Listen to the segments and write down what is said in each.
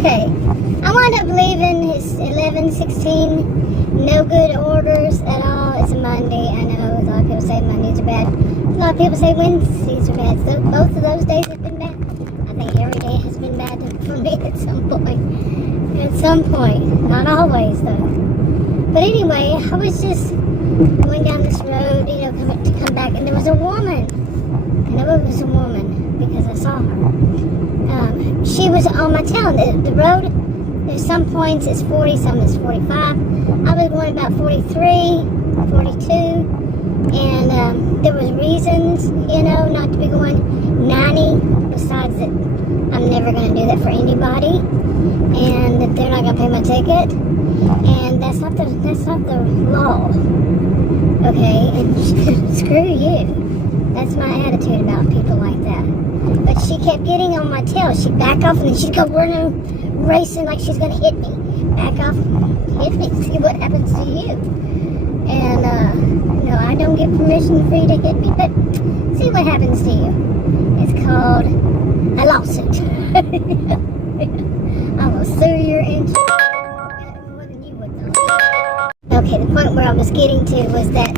Okay, I wound up leaving his 11:16 no good orders at all. It's a Monday. I know a lot of people say Mondays are bad. A lot of people say Wednesdays are bad. So both of those days have been bad. I think every day has been bad for me at some point. At some point. Not always, though. But anyway, I was just going down this road, to come back, and there was a woman. I know it was a woman because I saw her. She was on my tail. The road, there's some points it's 40, some it's 45. I was going about 43, 42, and there was reasons, not to be going 90. Besides that, I'm never going to do that for anybody, and that they're not going to pay my ticket, and that's not the law. Okay, and screw you. That's my attitude about people like that. But she kept getting on my tail. She'd back off and then she'd go running, racing like she's going to hit me. Back off, hit me, see what happens to you. And, I don't give permission for you to hit me, but see what happens to you. It's called a lawsuit. I will sue your insurance more than you would know. Okay, the point where I was getting to was that,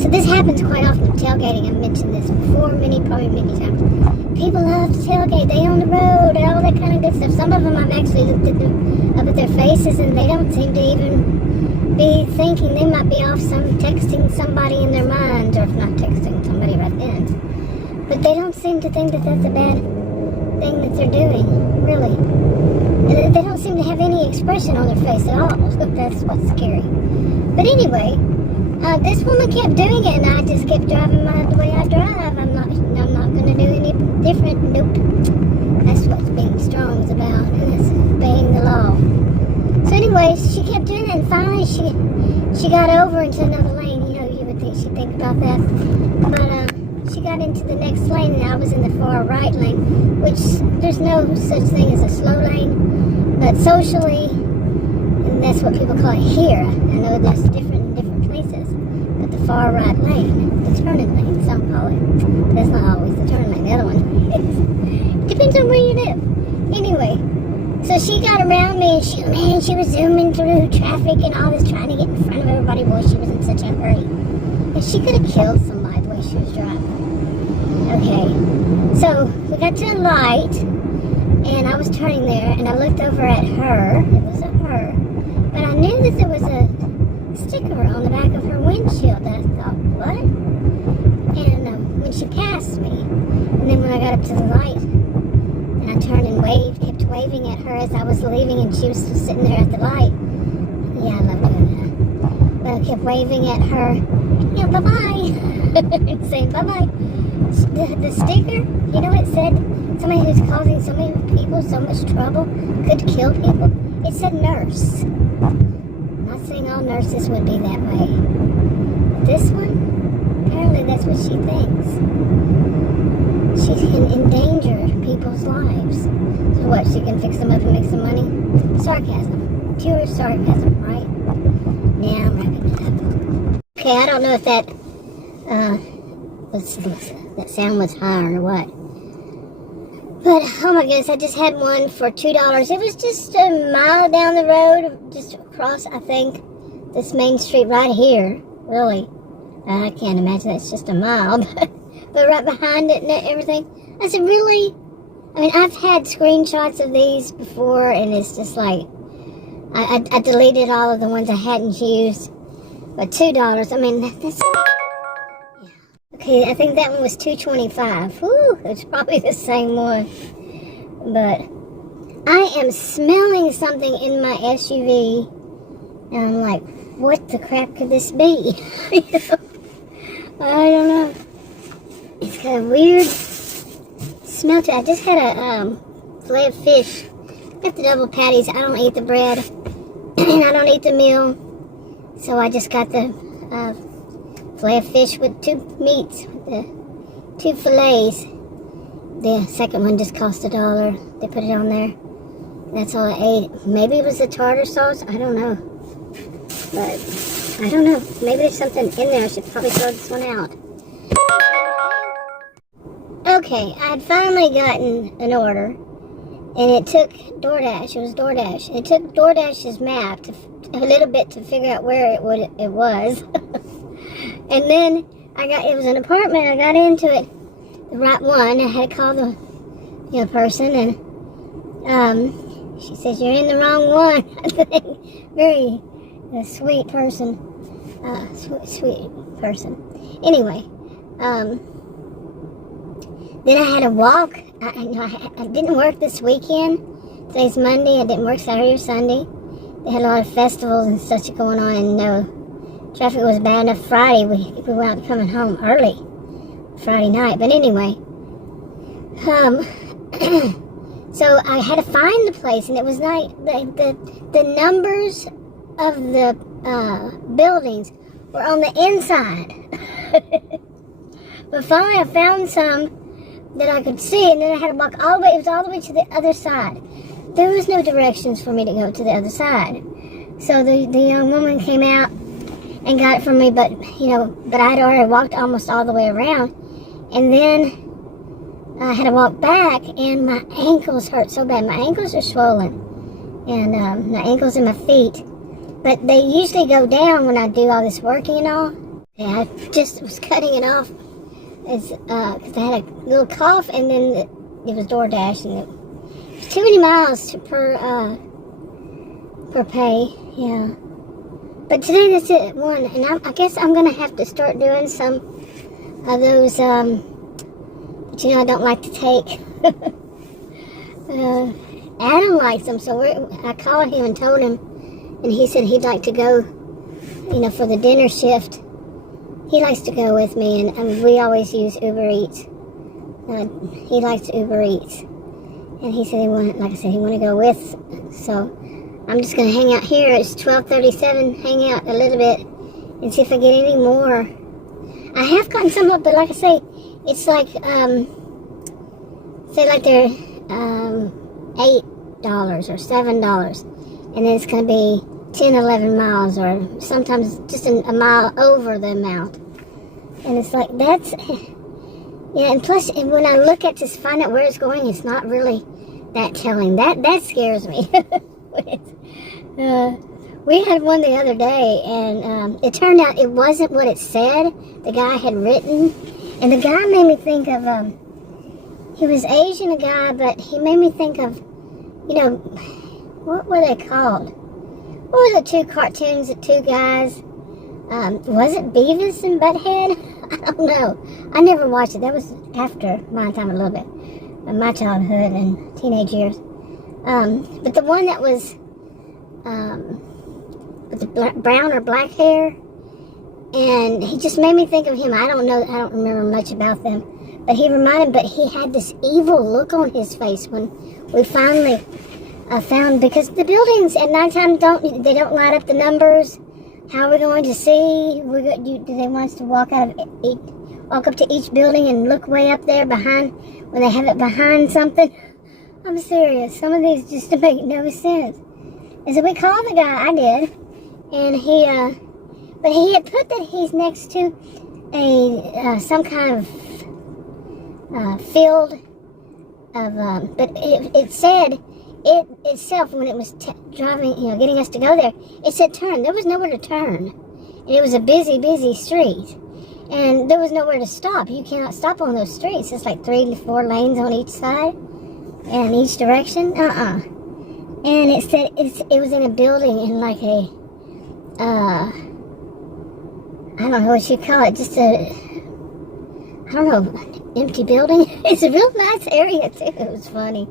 so this happens quite often with tailgating. I've mentioned this before, probably many times. People love to tailgate. They on the road and all that kind of good stuff. Some of them I've actually looked up at their faces and they don't seem to even be thinking. They might be off texting somebody in their minds, or if not texting somebody right then. But they don't seem to think that that's a bad thing that they're doing, really. They don't seem to have any expression on their face at all. That's what's scary. But anyway, this woman kept doing it, and I just kept driving the way I drive. I'm not going to do any different. Nope. That's what being strong is about, and that's obeying the law. So anyway, she kept doing it, and finally she got over into another lane. You would think she'd think about that, but she got into the next lane, and I was in the far right lane, which there's no such thing as a slow lane, but socially, and that's what people call it here. I know there's different places, but the far right lane, the turning lane, some call it. That's not always the turning lane. The other one is. Depends on where you live. Anyway, so she got around me, and she was zooming through traffic and all this, trying to get in front of everybody. Boy, she was in such a hurry, and she could have killed somebody the way she was driving. Okay, so we got to a light, and I was turning there, and I looked over at her. It was a her, but I knew that there was a sticker on the back of her windshield. I thought, what? And when she passed me, and then when I got up to the light, and I turned and kept waving at her as I was leaving, and she was still sitting there at the light. Yeah, I love doing that. But I kept waving at her, bye-bye, saying bye-bye. The sticker, you know what it said? Somebody who's causing so many people so much trouble, could kill people. It said nurse. I'm not saying all nurses would be that way. But this one, apparently that's what she thinks. She can endanger people's lives. So what, she can fix them up and make some money? Sarcasm. Pure sarcasm, right? Now I'm wrapping it up. Okay, I don't know if that sound was high or what. But, oh my goodness, I just had one for $2. It was just a mile down the road, just across, I think, this main street right here, really. I can't imagine it's just a mile, but right behind it and everything. I said, really? I mean, I've had screenshots of these before, and it's just like, I deleted all of the ones I hadn't used. But $2, I mean, that's... Okay, I think that one was $2.25. Whew, it's probably the same one. But I am smelling something in my SUV, and I'm like, what the crap could this be? I don't know. It's got a weird smell to it. I just had a fillet of fish. Got the double patties. I don't eat the bread, and I don't eat the meal. So I just got the fillet of fish with 2 meats, 2 fillets. The second one just cost $1. They put it on there. That's all I ate. Maybe it was the tartar sauce. I don't know. But I don't know. Maybe there's something in there. I should probably throw this one out. Okay. Okay, I had finally gotten an order, and it took DoorDash. It was DoorDash. It took DoorDash's map a little bit to figure out where it was. And then it was an apartment. I got into it, the right one. I had to call the person, and she says, "You're in the wrong one." I think very sweet person, sweet person. Anyway, then I had to walk. I didn't work this weekend. Today's Monday. I didn't work Saturday or Sunday. They had a lot of festivals and such going on, and traffic was bad enough Friday. We wound up coming home early Friday night. But anyway, so I had to find the place, and it was like the numbers of the buildings were on the inside. But finally I found some that I could see, and then I had to walk all the way. It was all the way to the other side. There was no directions for me to go to the other side. So the young woman came out and got it from me, but I had already walked almost all the way around, and then I had to walk back, and my ankles hurt so bad. My ankles are swollen, and my ankles and my feet, but they usually go down when I do all this working and all. And I just was cutting it off because I had a little cough, and then it was DoorDash, and it was too many miles per pay. Yeah. But today that's it, one, and I guess I'm gonna have to start doing some of those. But I don't like to take. Adam likes them, so I called him and told him, and he said he'd like to go, for the dinner shift. He likes to go with me, and we always use Uber Eats. He likes Uber Eats, and he said he wanted to go with. So I'm just gonna hang out here. It's 12:37. Hang out a little bit and see if I get any more. I have gotten some up, but like I say, it's like say like they're $8 or $7, and then it's gonna be 10, 11 miles, or sometimes just a mile over the amount. And it's like, that's, and plus, when I look at to find out where it's going, it's not really that telling. That scares me. We had one the other day, and it turned out it wasn't what it said the guy had written. And the guy made me think of, he was Asian, a guy, but he made me think of, what were they called? What were the two cartoons, the two guys? Was it Beavis and Butthead? I don't know. I never watched it. That was after my time a little bit. My childhood and teenage years. But the one that was with the brown or black hair, and he just made me think of him. I don't remember much about them. But he had this evil look on his face when we finally found, because the buildings at nighttime don't light up the numbers. How are we going to see? Do they want us to walk up to each building and look way up there behind, when they have it behind something? I'm serious. Some of these just make no sense. And so we called the guy. I did, and but he had put that he's next to some kind of field of, but it said. It itself, when it was driving, getting us to go there, it said turn. There was nowhere to turn. And it was a busy, busy street. And there was nowhere to stop. You cannot stop on those streets. It's like 3 to 4 lanes on each side and each direction. And it said it was in a building in like a, I don't know what you call it, just empty building. It's a real nice area too. It was funny.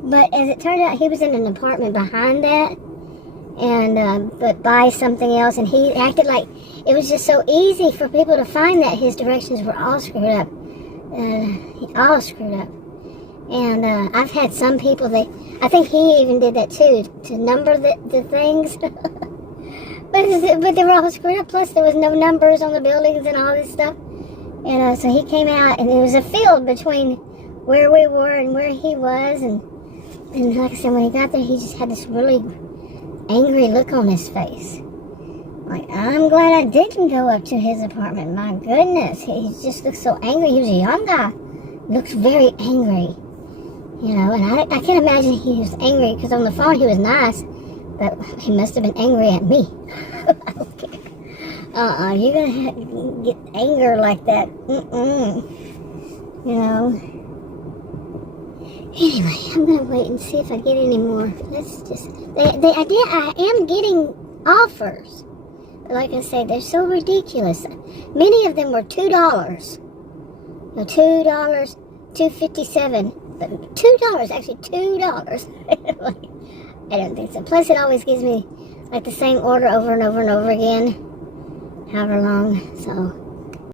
But as it turned out, he was in an apartment behind that, and but by something else, and he acted like it was just so easy for people to find that his directions were all screwed up. And I've had some people, I think he even did that too, to number the things. but they were all screwed up, plus there was no numbers on the buildings and all this stuff. And so he came out, and it was a field between where we were and where he was, and like I said, when he got there, he just had this really angry look on his face. Like, I'm glad I didn't go up to his apartment. My goodness, he just looked so angry. He was a young guy, looks very angry. You know, and I can't imagine he was angry, because on the phone he was nice, but he must have been angry at me. I don't care. You're gonna get anger like that. You know. Anyway, I'm gonna wait and see if I get any more. Let's just. I am getting offers. But like I say, they're so ridiculous. Many of them were $2. $2, $2.57. But $2, actually $2. I don't think so. Plus, it always gives me like the same order over and over and over again, however long. So